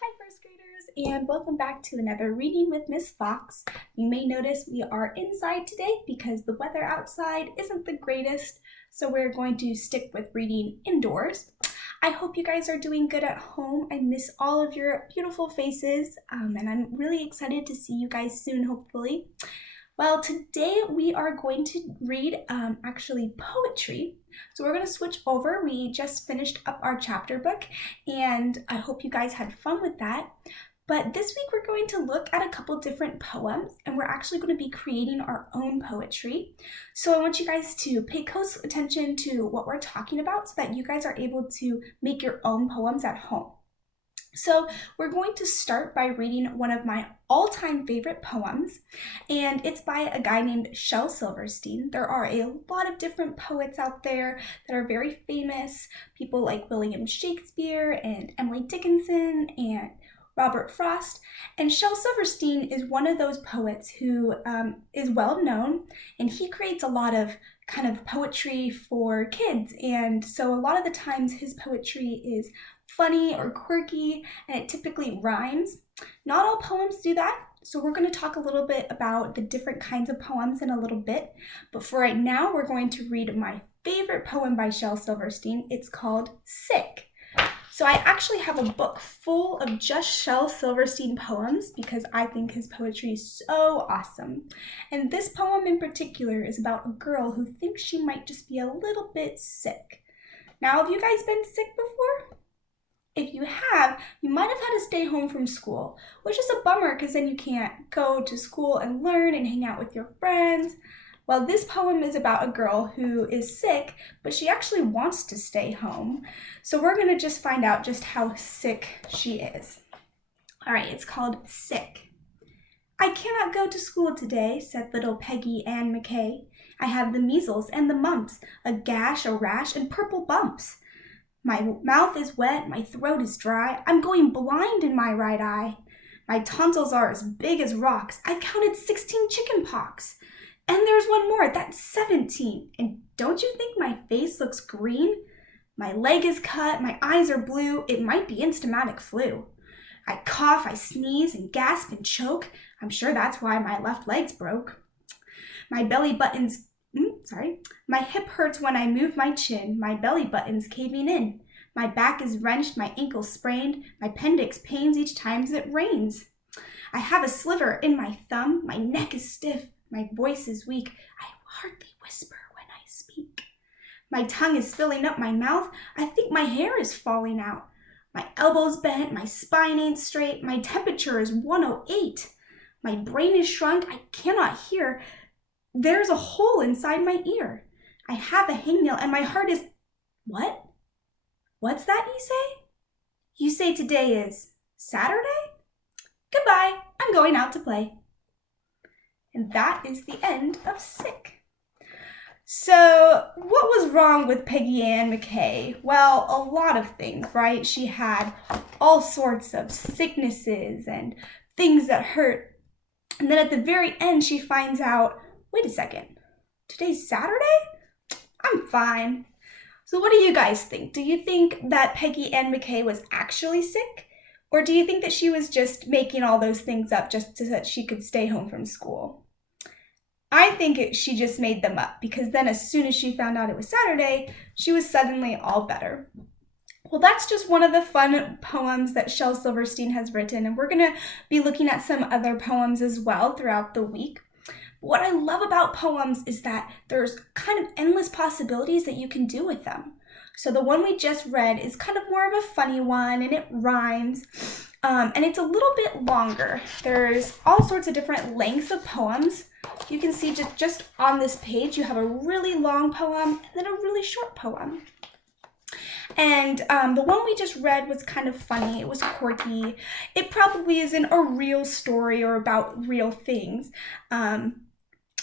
Hi first graders, and welcome back to another Reading with Miss Fox. You may notice we are inside today because the weather outside isn't the greatest, so we're going to stick with reading indoors. I hope you guys are doing good at home. I miss all of your beautiful faces, and I'm really excited to see you guys soon, hopefully. Well, today we are going to read actually poetry. So we're going to switch over. We just finished up our chapter book, and I hope you guys had fun with that. But this week we're going to look at a couple different poems, and we're actually going to be creating our own poetry. So I want you guys to pay close attention to what we're talking about so that you guys are able to make your own poems at home. So we're going to start by reading one of my all-time favorite poems, and it's by a guy named Shel Silverstein. There are a lot of different poets out there that are very famous, people like William Shakespeare and Emily Dickinson and Robert Frost, and Shel Silverstein is one of those poets who is well known, and he creates a lot of kind of poetry for kids, and so a lot of the times his poetry is funny or quirky, and it typically rhymes. Not all poems do that, so we're going to talk a little bit about the different kinds of poems in a little bit, but for right now we're going to read my favorite poem by Shel Silverstein. It's called Sick. So I actually have a book full of just Shel Silverstein poems because I think his poetry is so awesome. And this poem in particular is about a girl who thinks she might just be a little bit sick. Now, have you guys been sick before? If you have, you might have had to stay home from school, which is a bummer because then you can't go to school and learn and hang out with your friends. Well, this poem is about a girl who is sick, but she actually wants to stay home. So we're going to just find out just how sick she is. All right, it's called Sick. I cannot go to school today, said little Peggy Ann McKay. I have the measles and the mumps, a gash, a rash, and purple bumps. My mouth is wet, my throat is dry, I'm going blind in my right eye. My tonsils are as big as rocks, I've counted 16 chicken pox. And there's one more, that's 17. And don't you think my face looks green? My leg is cut, my eyes are blue, it might be instamatic flu. I cough, I sneeze, and gasp and choke. I'm sure that's why my left leg's broke. My belly button's My hip hurts when I move my chin, my belly button's caving in. My back is wrenched, my ankle sprained, my appendix pains each time it rains. I have a sliver in my thumb, my neck is stiff, my voice is weak, I hardly whisper when I speak. My tongue is filling up my mouth, I think my hair is falling out. My elbow's bent, my spine ain't straight, my temperature is 108. My brain is shrunk, I cannot hear. There's a hole inside my ear. I have a hangnail and my heart is... What? What's that you say? You say today is Saturday? Goodbye, I'm going out to play. And that is the end of Sick. So what was wrong with Peggy Ann McKay? Well, a lot of things, right? She had all sorts of sicknesses and things that hurt. And then at the very end, she finds out, wait a second, today's Saturday? I'm fine. So what do you guys think? Do you think that Peggy Ann McKay was actually sick? Or do you think that she was just making all those things up just so that she could stay home from school? I think she just made them up because then as soon as she found out it was Saturday, she was suddenly all better. Well, that's just one of the fun poems that Shel Silverstein has written, and we're going to be looking at some other poems as well throughout the week. What I love about poems is that there's kind of endless possibilities that you can do with them. So the one we just read is kind of more of a funny one, and it rhymes, and it's a little bit longer. There's all sorts of different lengths of poems. You can see just on this page, you have a really long poem and then a really short poem. And the one we just read was kind of funny. It was quirky. It probably isn't a real story or about real things.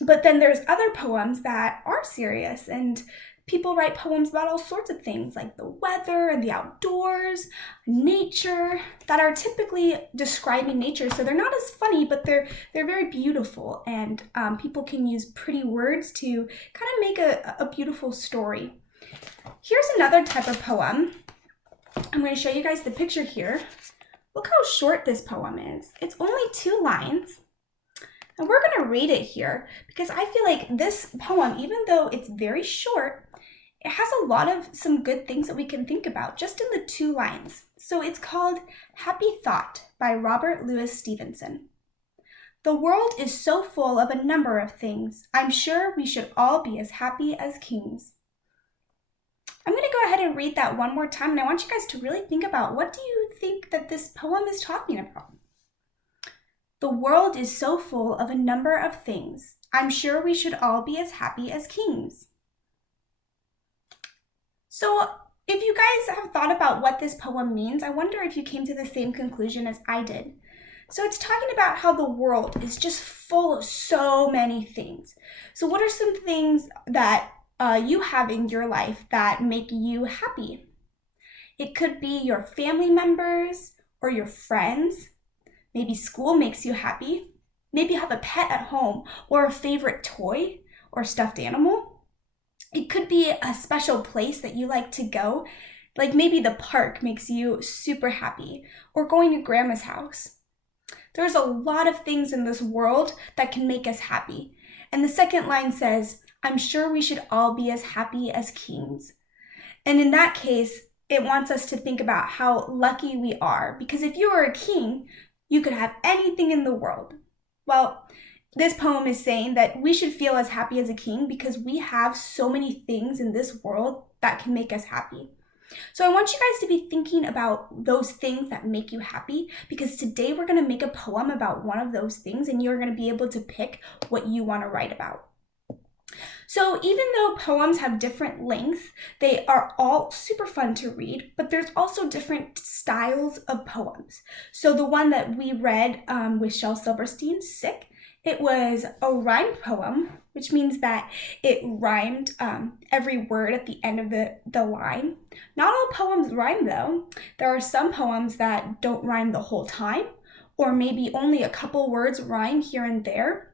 But then there's other poems that are serious, and people write poems about all sorts of things like the weather and the outdoors, nature, that are typically describing nature. So they're not as funny, but they're very beautiful, and people can use pretty words to kind of make a beautiful story. Here's another type of poem. I'm going to show you guys the picture here. Look how short this poem is. It's only 2 lines. And we're going to read it here because I feel like this poem, even though it's very short, it has a lot of some good things that we can think about just in the 2 lines. So it's called Happy Thought by Robert Louis Stevenson. The world is so full of a number of things. I'm sure we should all be as happy as kings. I'm going to go ahead and read that one more time, and I want you guys to really think about, what do you think that this poem is talking about? The world is so full of a number of things. I'm sure we should all be as happy as kings. So if you guys have thought about what this poem means, I wonder if you came to the same conclusion as I did. So it's talking about how the world is just full of so many things. So what are some things that you have in your life that make you happy? It could be your family members or your friends. Maybe school makes you happy. Maybe you have a pet at home or a favorite toy or stuffed animal. It could be a special place that you like to go, like maybe the park makes you super happy, or going to grandma's house. There's a lot of things in this world that can make us happy. And the second line says, I'm sure we should all be as happy as kings. And in that case, it wants us to think about how lucky we are, because if you were a king, you could have anything in the world. Well, this poem is saying that we should feel as happy as a king because we have so many things in this world that can make us happy. So I want you guys to be thinking about those things that make you happy, because today we're going to make a poem about one of those things, and you're going to be able to pick what you want to write about. So even though poems have different lengths, they are all super fun to read, but there's also different styles of poems. So the one that we read with Shel Silverstein, Sick, it was a rhyme poem, which means that it rhymed every word at the end of the line. Not all poems rhyme though. There are some poems that don't rhyme the whole time, or maybe only a couple words rhyme here and there.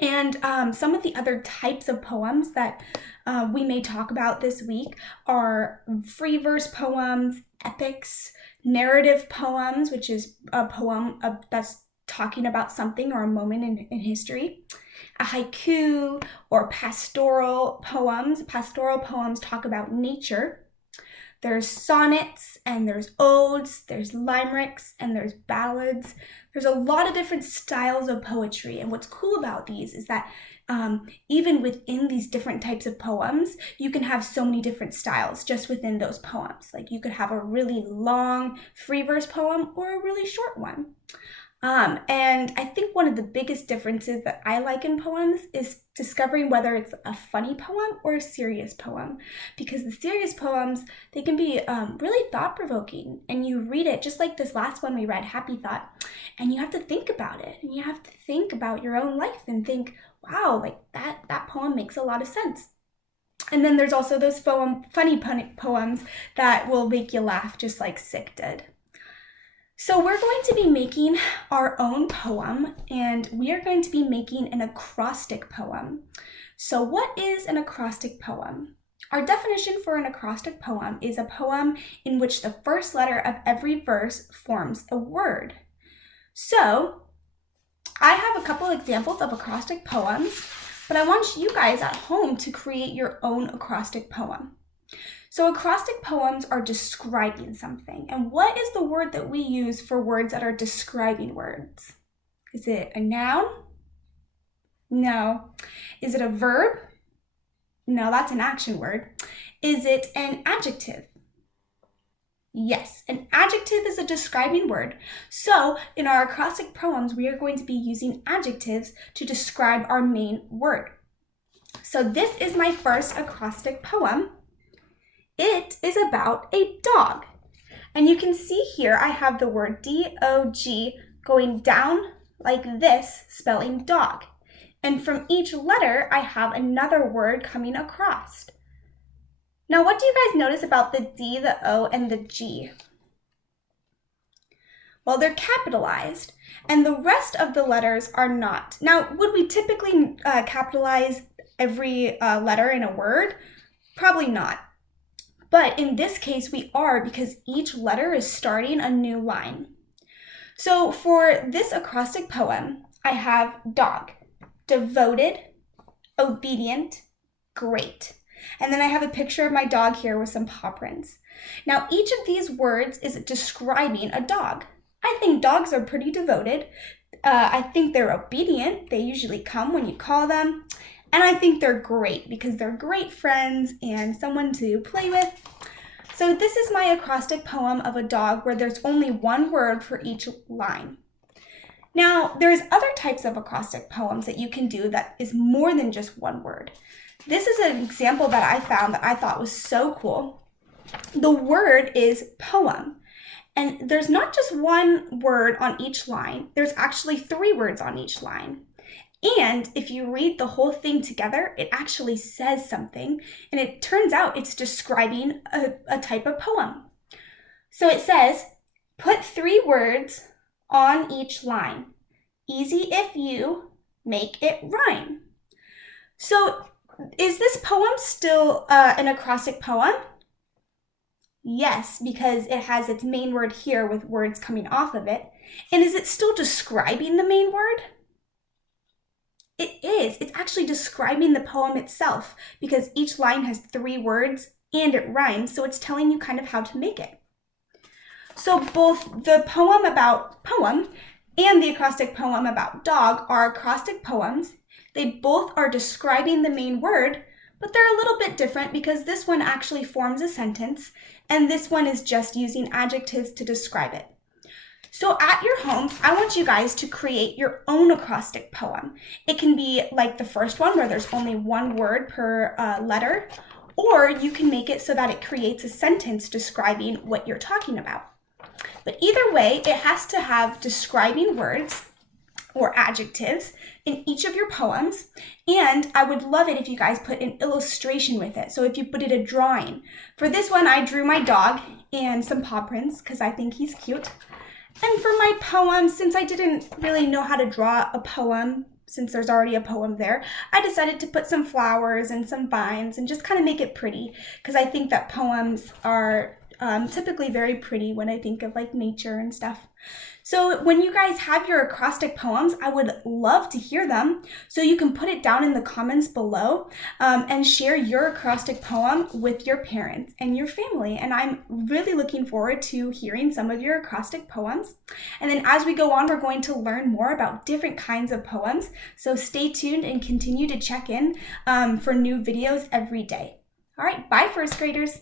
And some of the other types of poems that we may talk about this week are free verse poems, epics, narrative poems, which is a poem that's talking about something or a moment in history, a haiku, or pastoral poems. Pastoral poems talk about nature. There's sonnets, and there's odes, there's limericks, and there's ballads. There's a lot of different styles of poetry, and what's cool about these is that even within these different types of poems, you can have so many different styles just within those poems. Like you could have a really long free verse poem or a really short one. And I think one of the biggest differences that I like in poems is discovering whether it's a funny poem or a serious poem, because the serious poems, they can be really thought-provoking, and you read it just like this last one we read, Happy Thought, and you have to think about it, and you have to think about your own life and think, wow, like that poem makes a lot of sense. And then there's also those funny poems that will make you laugh, just like Sick did. So we're going to be making our own poem, and we are going to be making an acrostic poem. So what is an acrostic poem? Our definition for an acrostic poem is a poem in which the first letter of every verse forms a word. So I have a couple examples of acrostic poems, but I want you guys at home to create your own acrostic poem. So acrostic poems are describing something. And what is the word that we use for words that are describing words? Is it a noun? No. Is it a verb? No, that's an action word. Is it an adjective? Yes, an adjective is a describing word. So in our acrostic poems, we are going to be using adjectives to describe our main word. So this is my first acrostic poem. It is about a dog. And you can see here I have the word D-O-G going down like this, spelling dog. And from each letter, I have another word coming across. Now, what do you guys notice about the D, the O, and the G? Well, they're capitalized, and the rest of the letters are not. Now, would we typically capitalize every letter in a word? Probably not. But in this case, we are, because each letter is starting a new line. So for this acrostic poem, I have dog, devoted, obedient, great. And then I have a picture of my dog here with some paw prints. Now, each of these words is describing a dog. I think dogs are pretty devoted. I think they're obedient. They usually come when you call them. And I think they're great because they're great friends and someone to play with. So this is my acrostic poem of a dog where there's only one word for each line. Now, there's other types of acrostic poems that you can do that is more than just one word. This is an example that I found that I thought was so cool. The word is poem. And there's not just one word on each line. There's actually 3 words on each line. And if you read the whole thing together, it actually says something. And it turns out it's describing a type of poem. So it says, put 3 words on each line. Easy if you make it rhyme. So is this poem still an acrostic poem? Yes, because it has its main word here with words coming off of it. And is it still describing the main word? It is. It's actually describing the poem itself because each line has 3 words and it rhymes, so it's telling you kind of how to make it. So both the poem about poem and the acrostic poem about dog are acrostic poems. They both are describing the main word, but they're a little bit different because this one actually forms a sentence and this one is just using adjectives to describe it. So at your homes, I want you guys to create your own acrostic poem. It can be like the first one where there's only one word per letter, or you can make it so that it creates a sentence describing what you're talking about. But either way, it has to have describing words or adjectives in each of your poems. And I would love it if you guys put an illustration with it. So if you put it a drawing. For this one, I drew my dog and some paw prints because I think he's cute. And for my poem, since I didn't really know how to draw a poem, since there's already a poem there, I decided to put some flowers and some vines and just kind of make it pretty because I think that poems are typically very pretty when I think of like nature and stuff. So when you guys have your acrostic poems, I would love to hear them. So you can put it down in the comments below and share your acrostic poem with your parents and your family. And I'm really looking forward to hearing some of your acrostic poems. And then as we go on, we're going to learn more about different kinds of poems. So stay tuned and continue to check in for new videos every day. All right, bye first graders.